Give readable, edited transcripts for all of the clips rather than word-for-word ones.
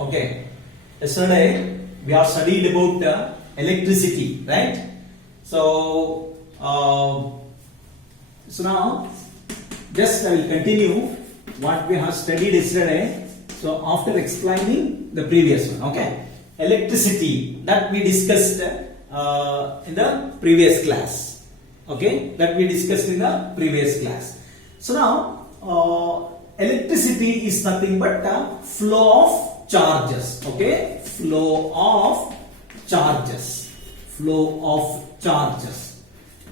Okay. Yesterday we have studied about electricity, right? So, now just I will continue what we have studied yesterday. So after explaining the previous one, okay? Electricity that we discussed in the previous class, okay? That we discussed in the previous class. So now electricity is nothing but flow of charges, okay? Flow of charges.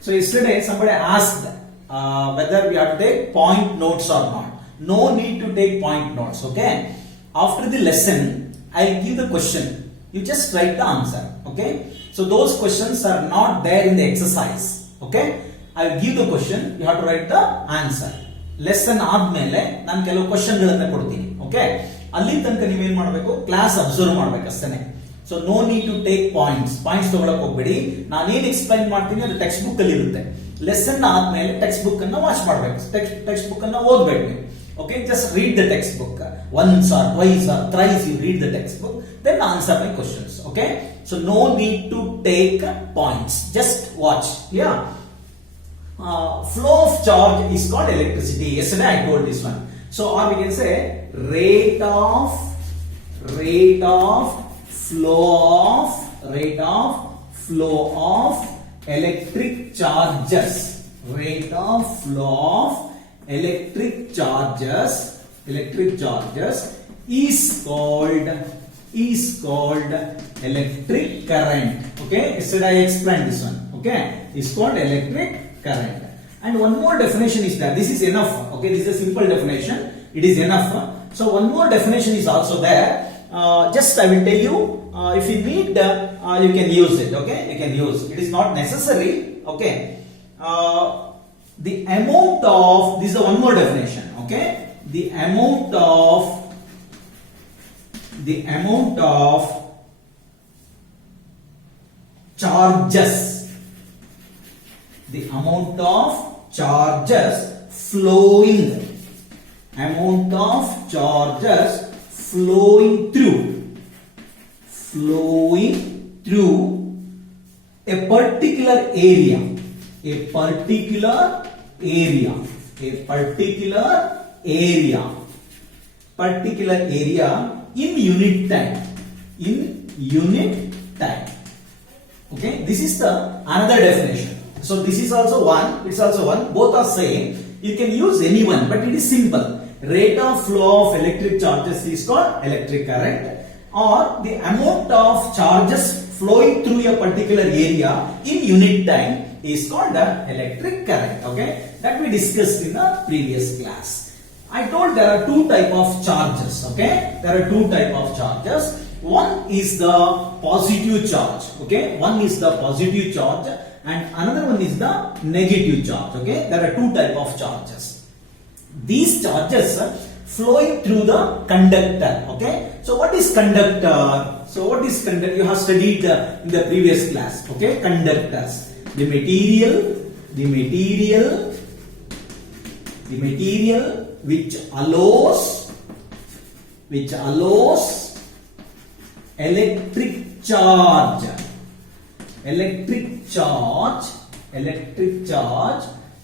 So yesterday somebody asked whether we have to take point notes or not. No need to take point notes, okay? After the lesson, I'll give the question. You just write the answer, okay? So those questions are not there in the exercise, okay? I'll give the question. You have to write the answer. Lesson ಆದ್ಮೇಲೆ ನಾನು ಕೆಲವು question ಗಳನ್ನ ಕೊಡ್ತೀನಿ, okay? ಅಲ್ಲಿ ತನಕ ನೀವು ಏನು ಮಾಡಬೇಕು, ಕ್ಲಾಸ್ ಅಬ್ಸರ್ವ್ ಮಾಡಬೇಕು ಅಷ್ಟೇ. So no need to take points ತಗೊಳಕ್ ಹೋಗ್ಬೇಡಿ. ನಾನೇನ್ ಎಕ್ಸ್ಪ್ಲೈನ್ ಮಾಡ್ತೀನಿ ಅದು ಟೆಕ್ಸ್ಟ್ ಬುಕ್ ಅಲ್ಲಿ ಇರುತ್ತೆ. ಲೆಸನ್ ಆದ್ಮೇಲೆ ಟೆಕ್ಸ್ಟ್ ಬುಕ್ ಅನ್ನ ವಾಚ್ ಮಾಡಬೇಕು, ಟೆಕ್ಸ್ಟ್ ಬುಕ್ ಅನ್ನ ಓದಬೇಕು ನೀವು. Okay, just read the textbook once or twice or thrice. You read the textbook, then answer my questions. Okay, so no need to take points. Just watch. Yeah. Flow of charge is called electricity. Yesterday I told this one. So or we can say rate of flow of electric charges. Rate of flow of electric charges is called electric current. Okay, yesterday I explained this one. Okay, it's called electric current. And one more definition is that this is enough. Okay, this is a simple definition. It is enough. So one more definition is also there. Just I will tell you. If you need, you can use it. Okay, you can use. It is not necessary. Okay. The amount of, this is the one more definition, okay? The amount of charges flowing through a particular area in unit time. Okay, this is the another definition. So this is also one, it's also one, both are same. You can use any one, but it is simple. Rate of flow of electric charges is called electric current, or the amount of charges flowing through a particular area in unit time is called the electric current. Okay, that we discussed in the previous class. I told there are two type of charges. Okay, there are two type of charges. One is the positive charge. Okay, one is the positive charge and another one is the negative charge. Okay, there are two type of charges. These charges flowing through the conductor. Okay, so what is conductor? So what is conductor? You have studied in the previous class. Okay, conductors. The material which allows electric charge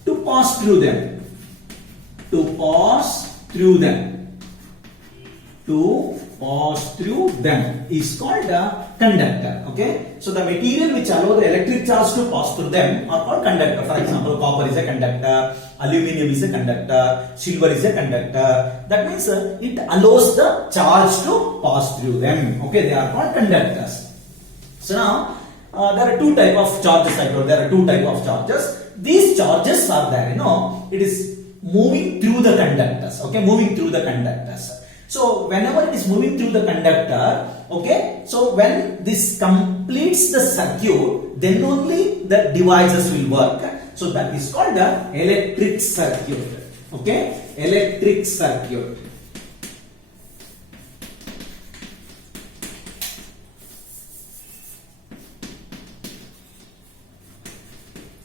to pass through them. Is called a conductor. Okay, so the material which allow the electric charge to pass through them are called conductor. For example, copper is a conductor, aluminum is a conductor, silver is a conductor. That means it allows the charge to pass through them. Okay, they are called conductors. So now there are two type of charges. I told there are two type of charges. These charges are there, it is moving through the conductors. Okay, moving through the conductors. So whenever it is moving through the conductor, okay, so when this completes the circuit, then only the devices will work. So that is called the electric circuit. Okay, electric circuit.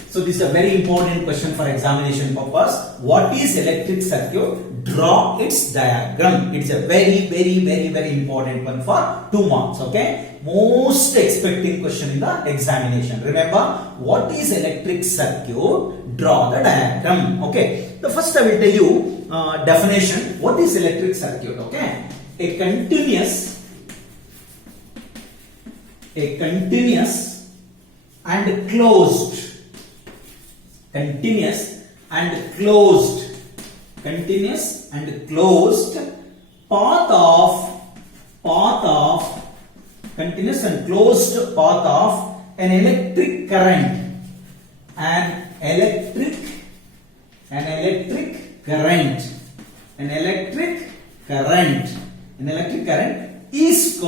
So this is a very important question for examination purpose. What is electric circuit? draw its diagram. It's a very important one for 2 marks. Okay, most expecting question in the examination. Remember, what is electric circuit? Draw the diagram. Okay, the first I will tell you definition. What is electric circuit? Okay, a continuous and closed path of an electric current is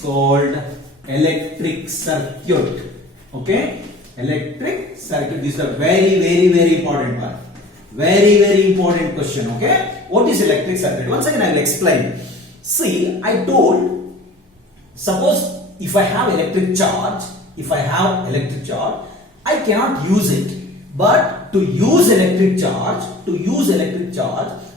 called electric circuit. Okay, electric circuit. This is a very important one. Very important question. Okay, what is electric circuit? Once again I will explain. See, I told, suppose if I have electric charge, I cannot use it. But to use electric charge,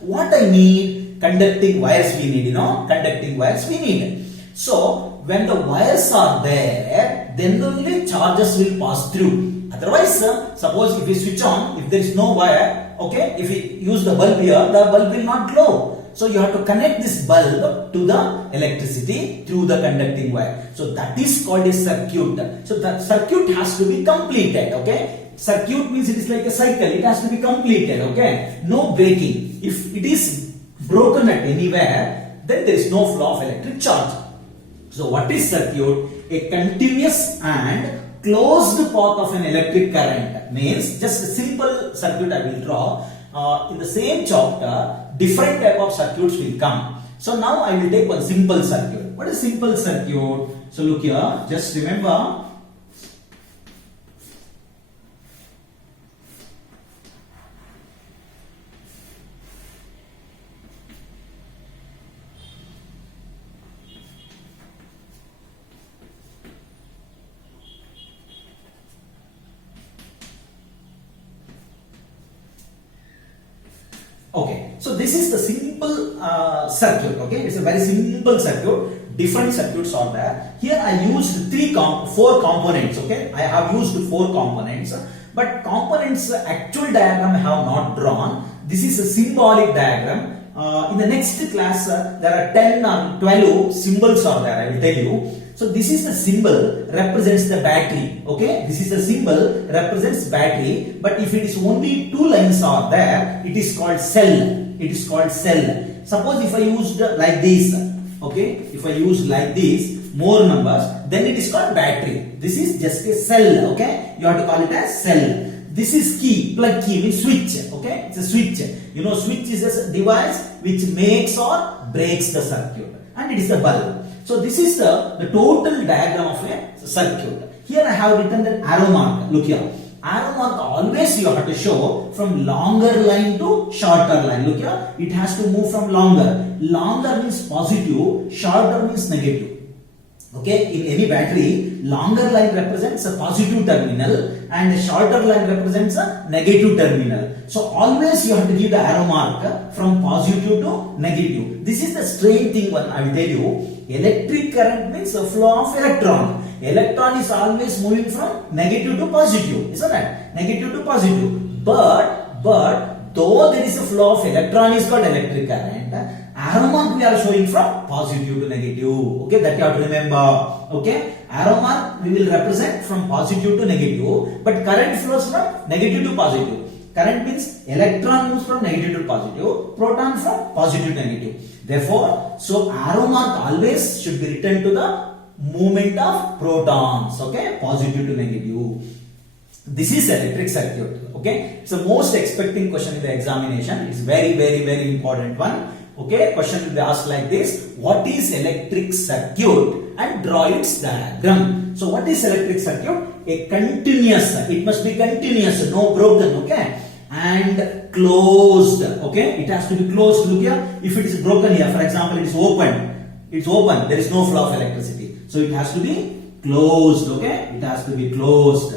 what I need? Conducting wires we need, conducting wires we need. So when the wires are there, then only charges will pass through. Otherwise, suppose if we switch on, if there is no wire, okay, if we use the bulb here, the bulb will not glow. So you have to connect this bulb to the electricity through the conducting wire. So that is called a circuit. So that circuit has to be completed. Okay, circuit means it is like a cycle. It has to be completed. Okay, no breaking. If it is broken at anywhere, then there is no flow of electric charge. So what is circuit? A continuous and closed path of an electric current. Means just a simple circuit I will draw. In the same chapter, different type of circuits will come. So now I will take one simple circuit. What is simple circuit? So look here, just remember. Okay, so this is the simple circuit. Okay, it's a very simple circuit. Different circuits are there. Here I used 4 components. Okay, I have used 4 components, but components actual diagram I have not drawn. This is a symbolic diagram. In the next class, there are 10 or 12 symbols are there. I will tell you. So this is the symbol represents the battery. Okay, this is the symbol represents battery. But if it is only 2 lines are there, it is called cell. Suppose if I used like this, okay, if I use like this, more numbers, then it is called battery. This is just a cell. Okay, you have to call it as cell. This is key, plug key means switch. Okay, it's a switch. You know, switch is a device which makes or breaks the circuit, and it is the bulb. So this is the total diagram of a circuit. Here I have written the arrow mark. Look here. Arrow mark always you have to show from longer line to shorter line. Look here. It has to move from longer. Longer means positive, shorter means negative. Okay, in any battery, longer line represents a positive terminal and a shorter line represents a negative terminal. So always you have to give the arrow mark from positive to negative. This is the strange thing one I will tell you. Electric current means a flow of electron. Electron is always moving from negative to positive, isn't it? Negative to positive. But though there is a flow of electron is called electric current, arrow mark we are showing from positive to negative. Okay, that you have to remember. Okay, arrow mark we will represent from positive to negative, but current flows from negative to positive. Current means electron moves from negative to positive, proton from positive to negative. Therefore, so arrow mark always should be written to the movement of protons. Okay, positive to negative. This is electric circuit. Okay, it's the most expecting question in the examination. It's very important one. Okay, question will be asked like this: what is electric circuit? And draw its diagram. So what is electric circuit? A continuous. It must be continuous, no broken. Okay, and closed. Okay, it has to be closed. Look here. If it is broken here, for example, it is open. It's open. There is no flow of electricity. So it has to be closed. Okay, it has to be closed.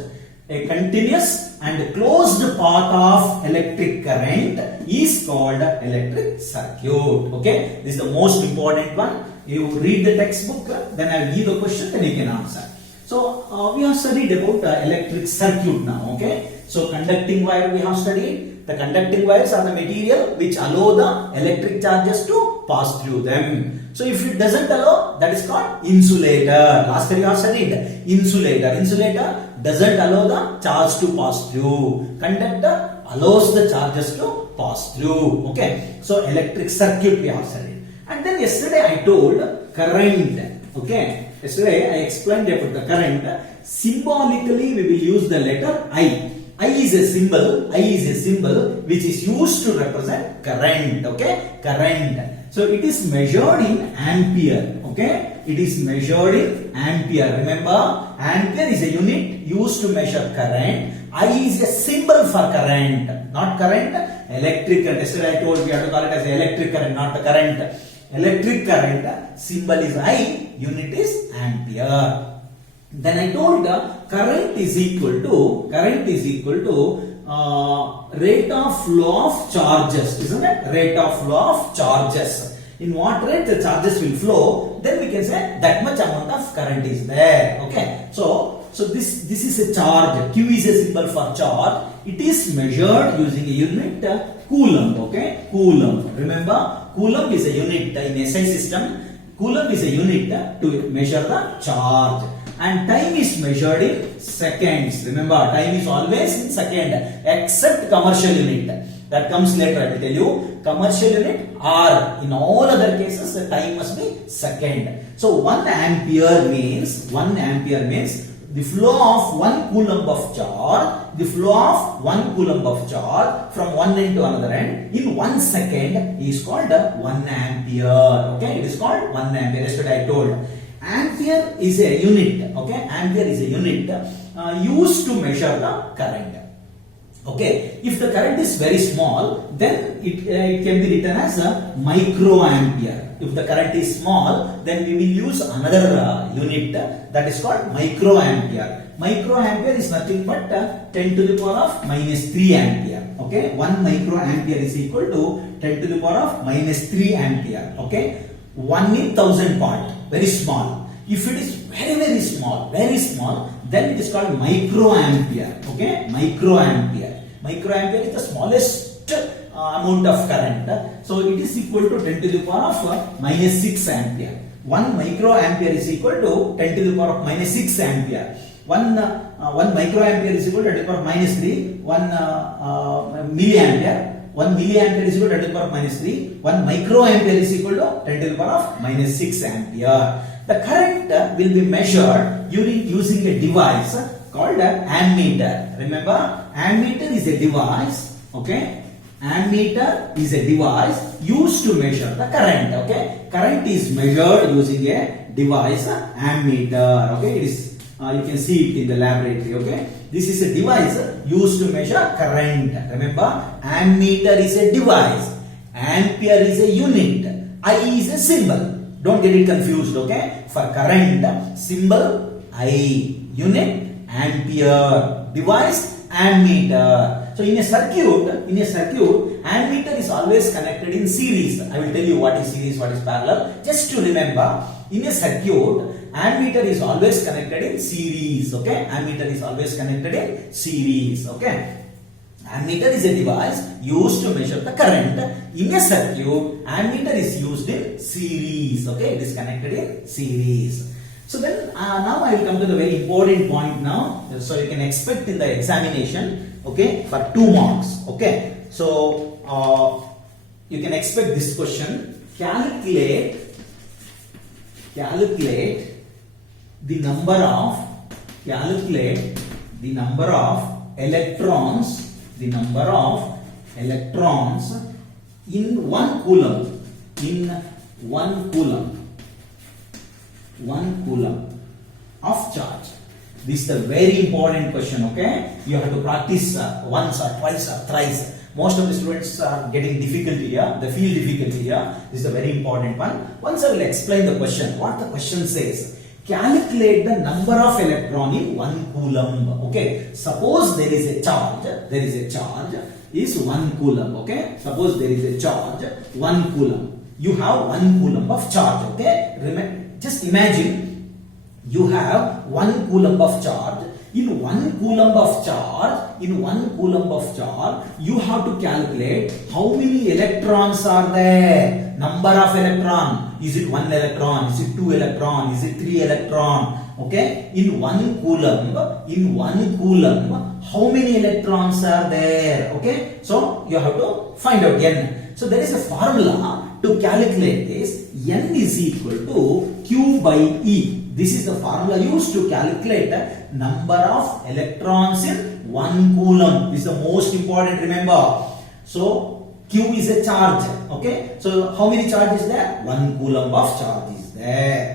A continuous and closed path of electric current is called electric circuit. Okay, this is the most important one. You read the textbook, then I will give the question, then you can answer. So we have studied about electric circuit now. Okay, so conducting wire we have studied. The conducting wires are the material which allow the electric charges to pass through them. So if it doesn't allow, that is called insulator. Last time you have studied insulator. Insulator doesn't allow the charge to pass through. Conductor allows the charges to pass through. Okay, so electric circuit we have studied. And then yesterday I told current. Okay, yesterday I explained about the current. Symbolically we will use the letter I. I is a symbol which is used to represent current. Okay, current. So it is measured in ampere. Okay, it is measured in ampere. Remember, ampere is a unit used to measure current. I is a symbol for current, not current. Electric current. Yesterday I told we have to call it as electric current, not the current. Electric current symbol is I, unit is ampere. Then I told current is equal to rate of flow of charges, isn't it? Rate of flow of charges. In what rate the charges will flow, then we can say that much amount of current is there. Okay, so this is a charge. Q is a symbol for charge. It is measured using a unit Coulomb. Okay, Coulomb. Remember, Coulomb is a unit in SI system. Coulomb is a unit to measure the charge. And time is measured in seconds. Remember, time is always in second, except commercial unit. That comes later, I will tell you. Commercial unit or in all other cases, the time must be second. So 1 ampere means the flow of 1 coulomb of charge, from one end to another end in 1 second is called 1 ampere. Okay, it is called 1 ampere. That's what I told. Ampere is a unit. Okay, ampere is a unit used to measure the current. Okay, if the current is very small, then it can be written as a microampere. If the current is small, then we will use another unit that is called microampere. Microampere is nothing but 10 to the power of minus 3 ampere. Okay, 1 microampere is equal to 10 to the power of minus 3 ampere. Okay, 1 in 1000 part, very small. If it is very small, then it is called microampere. Okay, microampere. Microampere is the smallest amount of current. So it is equal to 10 to the power of minus 6 ampere. 1 microampere is equal to 10 to the power of minus 6 ampere. 1 microampere is equal to 10 to the power of minus 3. 1 milliampere. 1 milliampere is equal to 10 to the power of minus 3. 1 microampere is equal to 10 to the power of minus 6 ampere. The current will be measured using a device called ammeter. Remember, ammeter is a device. Okay, ammeter is a device used to measure the current. Okay, current is measured using a device ammeter. Okay, it is you can see it in the laboratory. Okay, this is a device used to measure current. Remember, ammeter is a device, ampere is a unit, I is a symbol. Don't get it confused. Okay, for current, symbol I, unit ampere, device ammeter. So in a circuit, ammeter is always connected in series. I will tell you what is series, what is parallel. Just to remember, in a circuit, ammeter is always connected in series. Okay, ammeter is always connected in series. Okay, ammeter is a device used to measure the current. In a circuit, ammeter is used in series. Okay, it is connected in series. So then now I will come to the very important point now. So you can expect in the examination, okay, for 2 marks. Okay, so you can expect this question. Calculate the number of electrons in 1 coulomb. 1 coulomb of charge. This is a very important question. Okay, you have to practice once or twice or thrice. Most of the students are getting difficulty here. They feel difficulty here. This is a very important one. Once I will explain the question. What the question says: calculate the number of electron in 1 coulomb. Okay, suppose there is a charge is 1 coulomb. Okay, suppose there is a charge 1 coulomb. You have 1 coulomb of charge. Okay, just imagine you have 1 coulomb of charge. In 1 coulomb of charge, you have to calculate how many electrons are there. Number of electron. Is it 1 electron? Is it 2 electron? Is it 3 electron? Okay. In 1 coulomb, how many electrons are there? Okay. So you have to find out N. So there is a formula to calculate this. N is equal to Q by E. This is the formula used to calculate the number of electrons in 1 coulomb. This is the most important, remember. So Q is a charge. Okay. So how many charges there? 1 coulomb of charge is there.